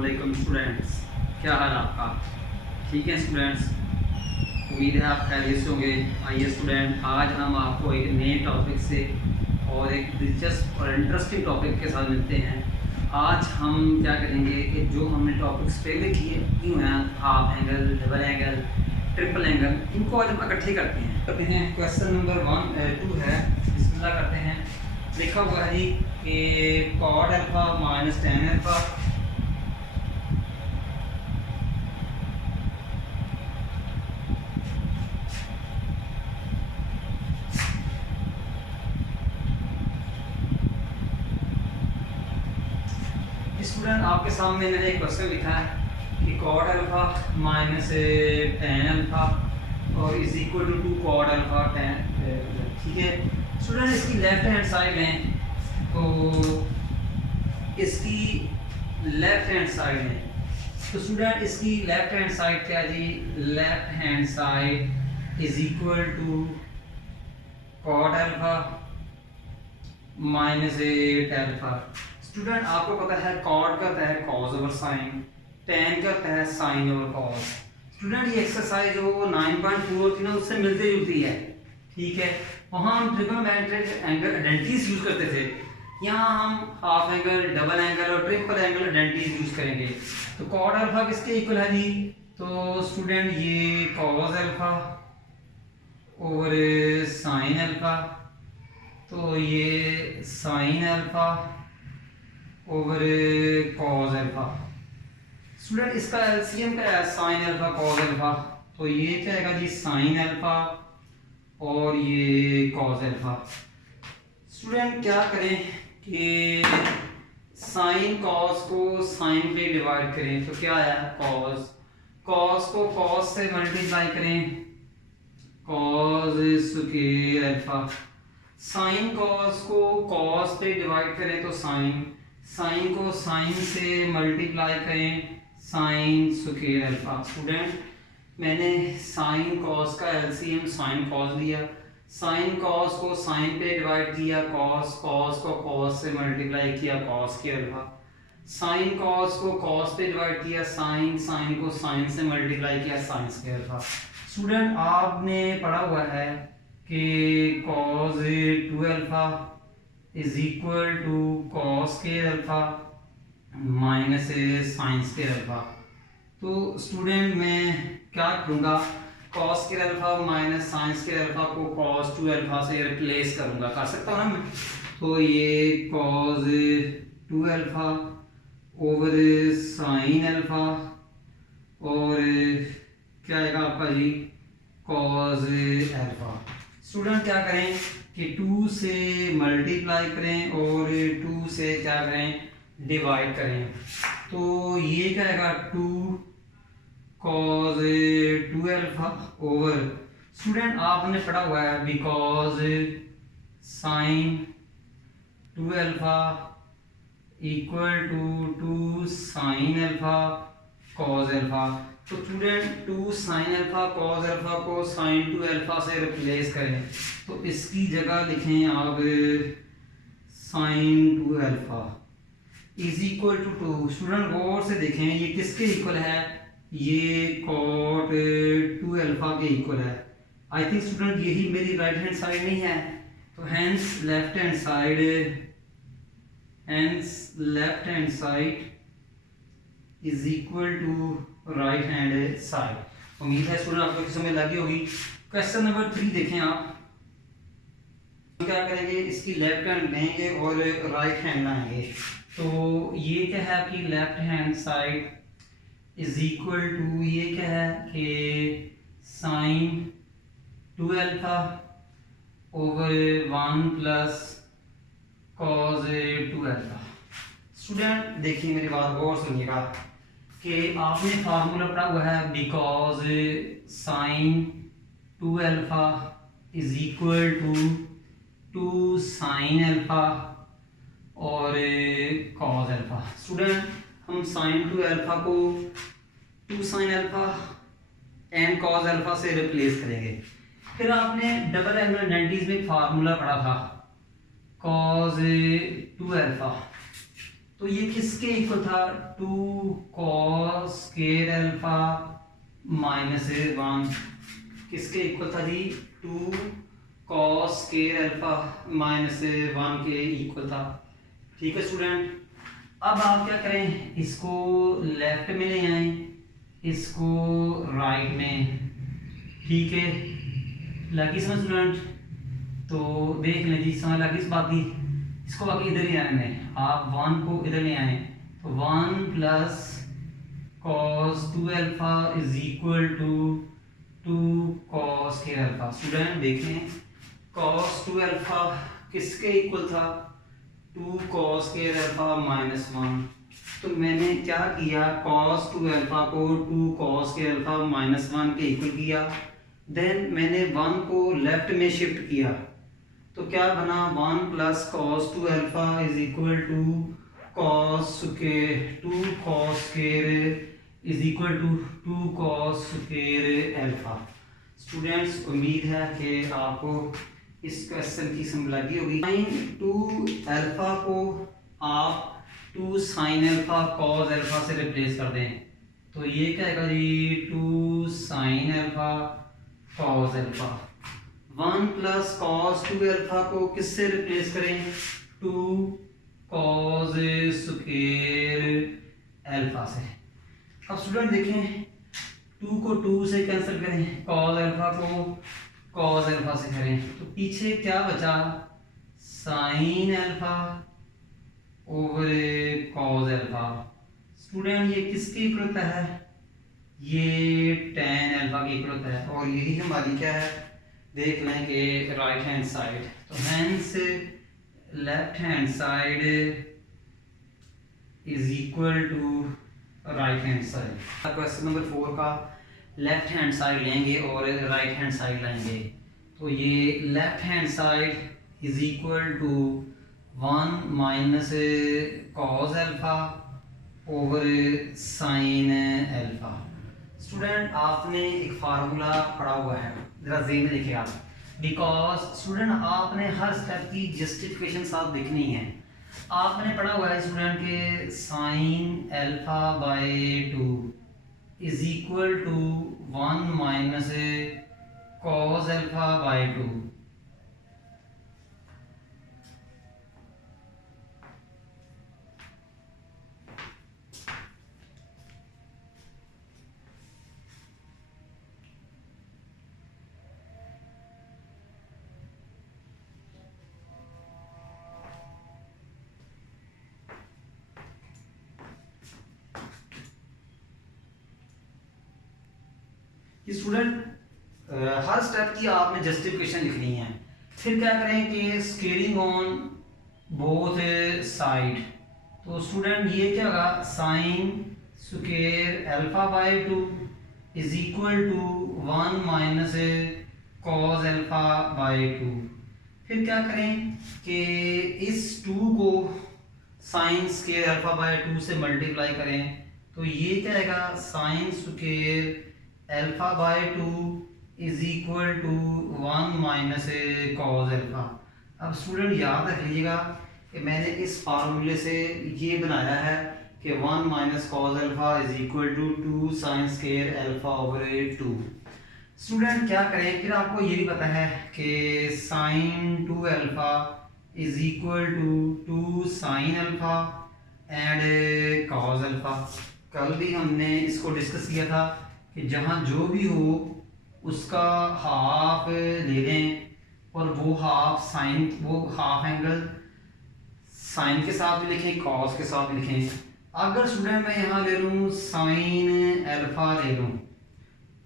अस्सलामुअलैकुम स्टूडेंट्स, क्या हाल आपका? ठीक है स्टूडेंट्स, उम्मीद है आप खैरियत से होंगे। आइए स्टूडेंट, आज हम आपको एक नए टॉपिक से और एक दिलचस्प और इंटरेस्टिंग टॉपिक के साथ मिलते हैं। आज हम क्या करेंगे कि जो हमने टॉपिक्स पहले किए क्यों हैं, half angle, double angle, triple angle, इनको आज हम इकट्ठे करते हैं। क्वेश्चन नंबर 2 है, बिस्मिल्लाह करते हैं। लिखा हुआ है जी कि cot alpha minus tan alpha student, आपके सामने मैंने एक क्वेश्चन लिखा है कि cot alpha minus tan alpha और is equal to 2 cot alpha tan. ठीक है स्टूडेंट, इसकी लेफ्ट हैंड साइड में, तो इसकी लेफ्ट हैंड साइड में, तो स्टूडेंट इसकी लेफ्ट हैंड साइड क्या जी? Left hand side is equal to cot alpha minus 8 alpha. Student आपको पता है कॉड का होता है कॉज ओवर साइन, टेन का होता है साइन ओवर कॉस। स्टूडेंट ये एक्सरसाइज जो 9.4 थी ना, उससे मिलती जुलती है। ठीक है, वहाँ हम ट्रिग्नोमेट्रिक एंगल आइडेंटिटीज यूज करते थे, यहाँ हम हाफ एंगल, डबल एंगल और ट्रिपल एंगल आइडेंटिटीज यूज करेंगे। तो कॉड अल्फा किसके इक्वल है जी? तो स्टूडेंट ये cause alpha over sine alpha, तो ये sign alpha over cause alpha. Student इसका एलसीएम क्या है? साइन अल्फा कॉज अल्फा, तो ये क्या आएगा जी? साइन अल्फा और ये कॉज अल्फा। स्टूडेंट क्या करें कि साइन कॉस को साइन पे डिवाइड करें, तो क्या आया? कॉस। कॉस को कॉस से मल्टीप्लाई करें, cos square alpha. Sine cos को कॉस पे डिवाइड करें तो साइन, साइन को साइन से मल्टीप्लाई करें, साइन स्क्वायर अल्फा। स्टूडेंट मैंने साइन कॉस का एलसीएम साइन कॉस लिया, साइन कॉस को साइन पे डिवाइड किया कॉस, कॉस को कॉस से मल्टीप्लाई किया कॉस के अल्फा, साइन कॉस को कॉस पे डिवाइड किया साइन, साइन को साइन से मल्टीप्लाई किया साइन के अल्फा। स्टूडेंट आपने पढ़ा हुआ है कि cos 2 alpha is equal to cos के अल्फा माइनस साइन के अल्फा। तो स्टूडेंट मैं क्या करूँगा? कॉस के अल्फा माइनस साइंस के अल्फा को कॉस 2 अल्फा से रिप्लेस करूँगा, कर सकता हूँ ना मैं? तो ये cos 2 alpha over sine alpha और क्या आएगा आपका जी? Cos alpha. स्टूडेंट क्या करें कि 2 से मल्टीप्लाई करें और 2 से क्या करें? डिवाइड करें, तो ये क्या आएगा? 2 कॉस 2 अल्फा ओवर, स्टूडेंट आपने पढ़ा हुआ है because sine 2 alpha equal to 2 sine alpha cos alpha. तो student 2 sine alpha cos alpha को साइन 2 अल्फा से रिप्लेस करें, तो इसकी जगह लिखें आप sine 2 alpha is equal to 2। Student गौर से देखें ये किसके इक्वल है? ये कॉट 2 अल्फा के इक्वल है। आई थिंक स्टूडेंट यही मेरी राइट हैंड साइड नहीं है, तो hence left hand side is equal to right hand side. उम्मीद है स्टूडेंट आपको किस समझ लगी होगी। क्वेश्चन नंबर 3 देखें आप, क्या करेंगे? इसकी लेफ्ट हैंड लेंगे और राइट हैंड लाएंगे, तो ये क्या है आपकी left hand side is equal to, ये क्या है कि sine 2 alpha over 1 plus cos 2 alpha. Student देखिए मेरी बात गौर सुनिएगा कि आपने फार्मूला पढ़ा हुआ है because sine 2 alpha is equal to 2 sine alpha और कॉस अल्फा। स्टूडेंट हम साइन 2 अल्फा को 2 sine alpha and cos alpha से रिप्लेस करेंगे। फिर आपने डबल एंगल आइडेंटिटीज में फार्मूला पढ़ा था कॉस 2 अल्फा, तो ये किसके इक्वल था, 2 cos स्क्वायर अल्फा माइनस 1, किसके इक्वल था जी, 2 cos स्क्वायर अल्फा माइनस 1 के इक्वल था। ठीक है स्टूडेंट, अब आप क्या करें, इसको लेफ्ट में ले आए, इसको राइट में। ठीक है, लगी समझ स्टूडेंट? तो देख लें जी, समझ लगी इस बात की। इसको बाकी इधर ही आने दें, आप 1 को इधर ले आए, तो 1 plus cos 2 alpha is equal to 2 cos square alpha. Student देखें, cos 2 अल्फा किसके इक्वल था, 2 cos स्क्वायर अल्फा माइनस 1। तो मैंने क्या किया, cos 2 अल्फा को 2 cos स्क्वायर अल्फा माइनस 1 के इक्वल किया, देन मैंने 1 को लेफ्ट में शिफ्ट किया, तो क्या बना, 1 plus cos 2 alpha is equal to cos square 2 cos square is equal to 2 cos square alpha. Students उम्मीद है कि आपको इस क्वेश्चन की समझ लगी होगी। sin 2 अल्फा को आप 2 sin अल्फा cos अल्फा से रिप्लेस कर दें, तो ये क्या आएगा जी, 2 sin alpha cos alpha. 1 plus cos 2 alpha को किससे रिप्लेस करें, 2 cos स्क्वायर अल्फा से। अब स्टूडेंट देखें, 2 को 2 से कैंसिल करें, cos अल्फा को cos अल्फा से करें, तो पीछे क्या बचा, sin alpha over cos alpha. Student ये किसकी इक्वल है, ये tan अल्फा की इक्वल है, और यही हमारी क्या है, देख लें कि राइट हैंड साइड। तो hence left hand side is equal to right hand side. Question number 4 का लेफ्ट हैंड साइड लेंगे और राइट हैंड साइड लेंगे, तो ये left hand side is equal to 1 minus cos alpha over sin alpha. Student आपने एक formula पढ़ा हुआ है, जरा ज़हन में देखिए आप, बिकॉज स्टूडेंट आपने हर स्टेप की जस्टिफिकेशन साथ देखनी है। आपने पढ़ा हुआ है स्टूडेंट के sin alpha by 2 is equal to 1 minus cos alpha by 2। Student हर स्टेप की आपने जस्टिफिकेशन लिखनी है। फिर क्या करें कि स्केलिंग ऑन बोथ साइड, तो स्टूडेंट ये क्या होगा, sin square alpha by 2 is equal to 1 minus cos alpha by 2। फिर क्या करें कि इस 2 को sin स्क्वायर अल्फा बाय 2 से मल्टीप्लाई करें, तो ये क्या आएगा, sin square alpha by 2 is equal to 1 minus cos alpha. अब स्टूडेंट याद रख लीजिएगा कि मैंने इस फार्मूले से ये बनाया है कि 1 minus cos alpha is equal to 2 sin square alpha over 2। Student क्या करें, फिर आपको ये भी पता है कि sin 2 alpha is equal to 2 sin alpha and cos alpha. कल भी हमने इसको डिस्कस किया था कि जहाँ जो भी हो उसका हाफ ले लें और वो हाफ साइन, वो हाफ एंगल साइन के साथ भी लिखें, कॉस के साथ भी लिखें। अगर स्टूडेंट मैं यहाँ ले लूँ साइन अल्फा ले लूँ,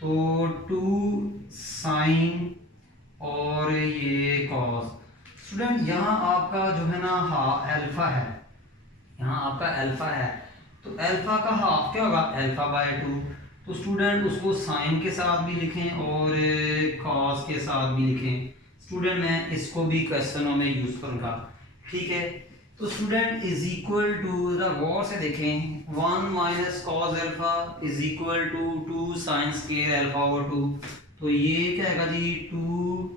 तो 2 साइन और ये कॉस। स्टूडेंट यहाँ आपका जो है ना अल्फा है, यहाँ आपका अल्फा है, तो अल्फा का हाफ क्या होगा, अल्फा बाय 2। तो स्टूडेंट उसको साइन के साथ भी लिखें और कॉस के साथ भी लिखें। स्टूडेंट मैं इसको भी क्वेश्चनों में यूज करूँगा, ठीक है। तो स्टूडेंट इज इक्वल टू, जरा गौर से देखें, 1 minus cos alpha is equal to 2 sine square alpha over 2। तो ये क्या आएगा जी, 2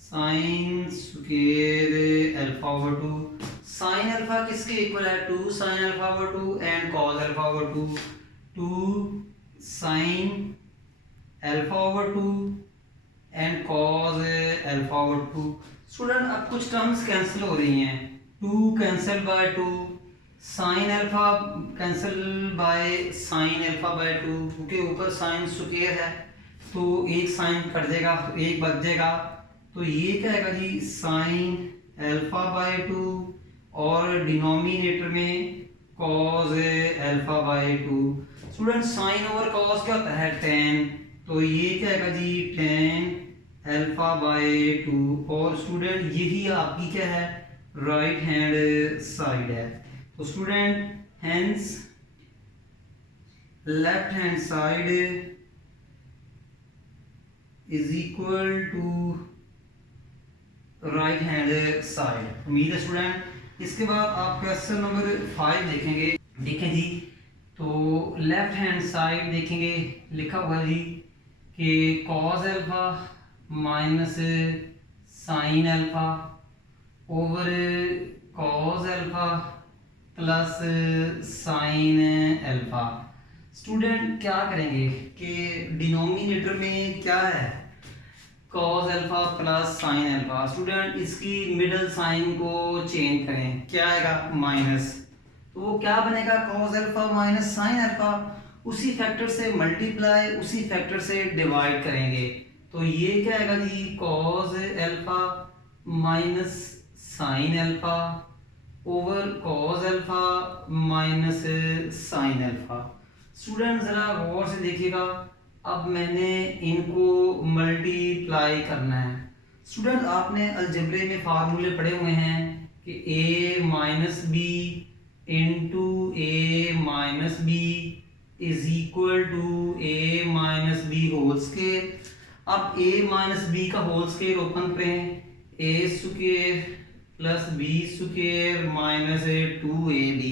sine square alpha over 2 sine alpha किसके इक्वल है, 2 sine alpha over 2 and cos alpha over 2, 2 sine alpha over 2 and cos alpha over 2। Student अब कुछ terms cancel हो रही हैं, 2 cancel by 2, sine alpha cancel by sine alpha by 2, क्योंकि ऊपर sine square है तो एक साइन कट जाएगा तो एक बच जाएगा, तो ये क्या आएगा जी साइन अल्फा बाय 2 और डिनोमिनेटर में cos alpha by 2। Student sine over cos क्या होता है, tan, तो ये क्या आएगा जी tan अल्फा बाय 2। और स्टूडेंट यही आपकी क्या है राइट हैंड साइड है, तो student hence left hand side is equal to right hand side. उम्मीद है स्टूडेंट। इसके बाद आप क्वेश्चन नंबर 5 देखेंगे। देखें जी, तो लेफ्ट हैंड साइड देखेंगे, लिखा हुआ है जी कि cos alpha minus sine alpha over cos alpha plus sine alpha. Student क्या करेंगे कि डिनोमिनेटर में क्या है cos alpha plus sine alpha. Student इसकी मिडल साइन को चेंज करें, क्या आएगा माइनस, तो वो क्या बनेगा cos alpha minus sine alpha, उसी फैक्टर से मल्टीप्लाई उसी फैक्टर से डिवाइड करेंगे, तो ये क्या आएगा जी cos alpha minus sine alpha over cos alpha minus sine alpha. Student जरा गौर से देखिएगा, अब मैंने इनको मल्टीप्लाई करना है। स्टूडेंट आपने अलजेब्रे में फार्मूले पढ़े हुए हैं कि a minus b into a minus b is equal to a minus b whole square. अब a माइनस बी का होल स्क्वायर ओपन करें, a square plus b square minus 2ab।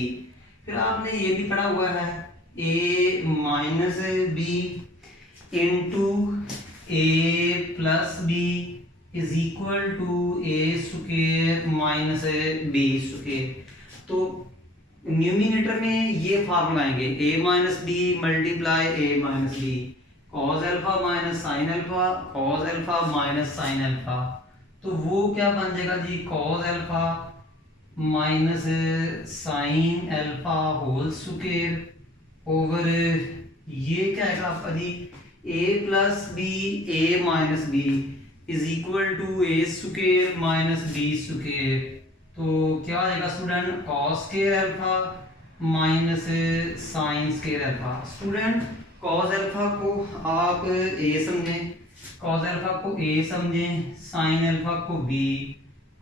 फिर आपने ये भी पढ़ा हुआ है a minus b into a plus b is equal to a square minus b square. तो न्यूमिनेटर में ये फार्मूला आएंगे a minus b multiply a minus b, cos alpha minus sine alpha cos alpha minus sine alpha, तो वो क्या बन जाएगा जी cos alpha minus sine alpha whole square over ये क्या आएगा आपका जी a plus b a minus b is equal to a square minus b square. तो क्या आएगा student cos square alpha minus sine square alpha. Student cos alpha को आप a समझें, कॉस अल्फा को a समझें, साइन अल्फा को b,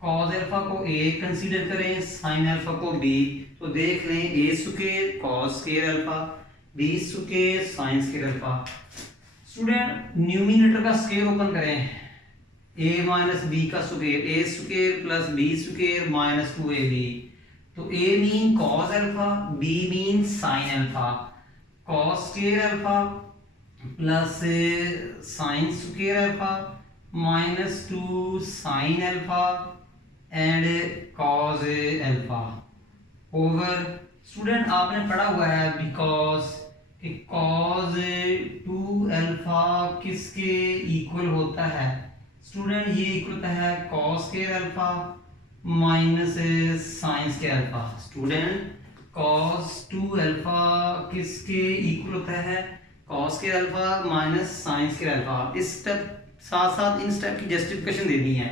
cos alpha को a कंसीडर करें, साइन अल्फा को b, तो देख लें a square cos square alpha b square sine square alpha. Student numerator का स्क्वायर ओपन करें, a माइनस बी का square a square plus b square minus 2ab, तो a mean cos alpha b mean sine alpha, cos square alpha plus sine square alpha minus 2 sine alpha and cos alpha over. Student आपने पढ़ा हुआ है because कि cos 2 alpha किसके equal होता है। Student ये इक्वल होता है cos square alpha minus sine square alpha. Student cos 2 alpha किसके इक्वल होता है cos square alpha minus sine square alpha. इस स्टेप साथ साथ इन स्टेप की जस्टिफिकेशन देनी है।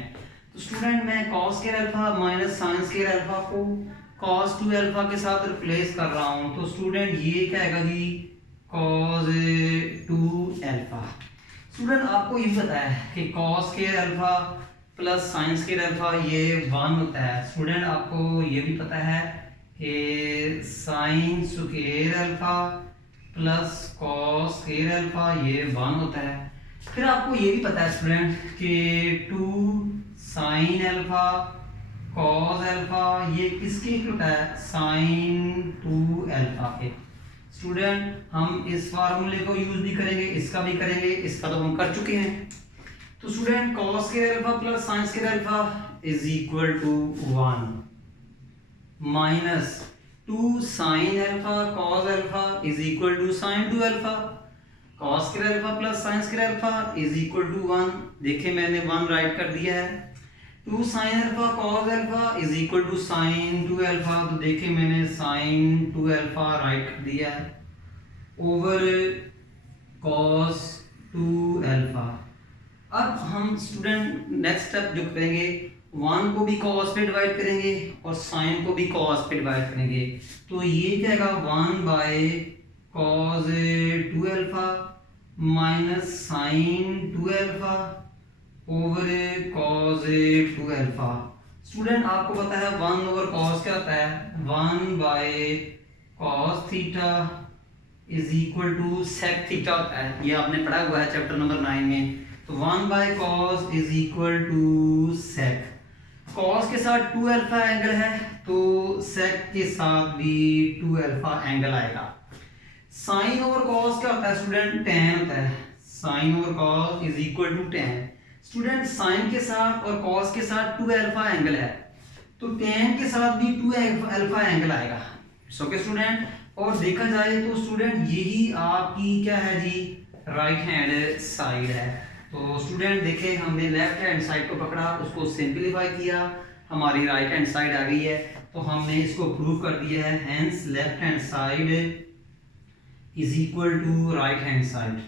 तो स्टूडेंट मैं cos square alpha minus sine square alpha को कॉस 2 अल्फा के साथ रिप्लेस कर रहा हूं, तो स्टूडेंट ये क्या आएगा जी कॉस 2 अल्फा। स्टूडेंट आपको ये पता है कि cos square alpha plus sine square alpha ये 1 होता है। स्टूडेंट आपको ये भी पता है कि sign square alpha plus cos square alpha ये 1 होता है। फिर आपको ये भी पता है स्टूडेंट कि 2 साइन अल्फा कॉस अल्फा ये किसके इक्वल होता है साइन 2 अल्फा के। स्टूडेंट हम इस फार्मूले को यूज भी करेंगे, इसका भी करेंगे, इसका तो हम कर चुके हैं। तो student cos square alpha plus sin square alpha is equal to 1। Minus 2 sine alpha cos alpha is equal to sine 2 alpha, cos square alpha plus sine square alpha is equal to 1। देखिए मैंने 1 write कर दिया है। 2 sine alpha cos alpha is equal to sine 2 alpha, तो देखिए मैंने sign 2 alpha right कर दिया है ओवर कॉस 2 अल्फा। अब हम स्टूडेंट नेक्स्ट स्टेप जो करेंगे, 1 को भी कॉस पे डिवाइड करेंगे और साइन को भी कॉस पे डिवाइड करेंगे, तो ये क्या आएगा 1 by cos 2 alpha minus sine 2 alpha over cos 2 alpha. Student आपको पता है 1 ओवर कॉस क्या होता है, 1 by cos theta is equal to sec theta होता है, ये आपने पढ़ा हुआ है चैप्टर नंबर 9 में। तो 1 by cos is equal to sec, cos के साथ 2 अल्फा एंगल है तो सेक के साथ भी 2 अल्फा एंगल आएगा। साइन ओवर कॉस क्या होता है स्टूडेंट, tan होता है, sine over cos is equal to tan। Student sine के साथ और कॉस के साथ 2 अल्फा एंगल है तो tan के साथ भी 2 अल्फा एंगल आएगा। ओके स्टूडेंट, और देखा जाए तो स्टूडेंट यही आपकी क्या है जी, राइट हैंड साइड है। तो स्टूडेंट देखें हमने लेफ्ट हैंड साइड को पकड़ा, उसको सिंपलीफाई किया, हमारी राइट हैंड साइड आ गई है, तो हमने इसको प्रूव कर दिया है। Hence left hand side is equal to right hand side.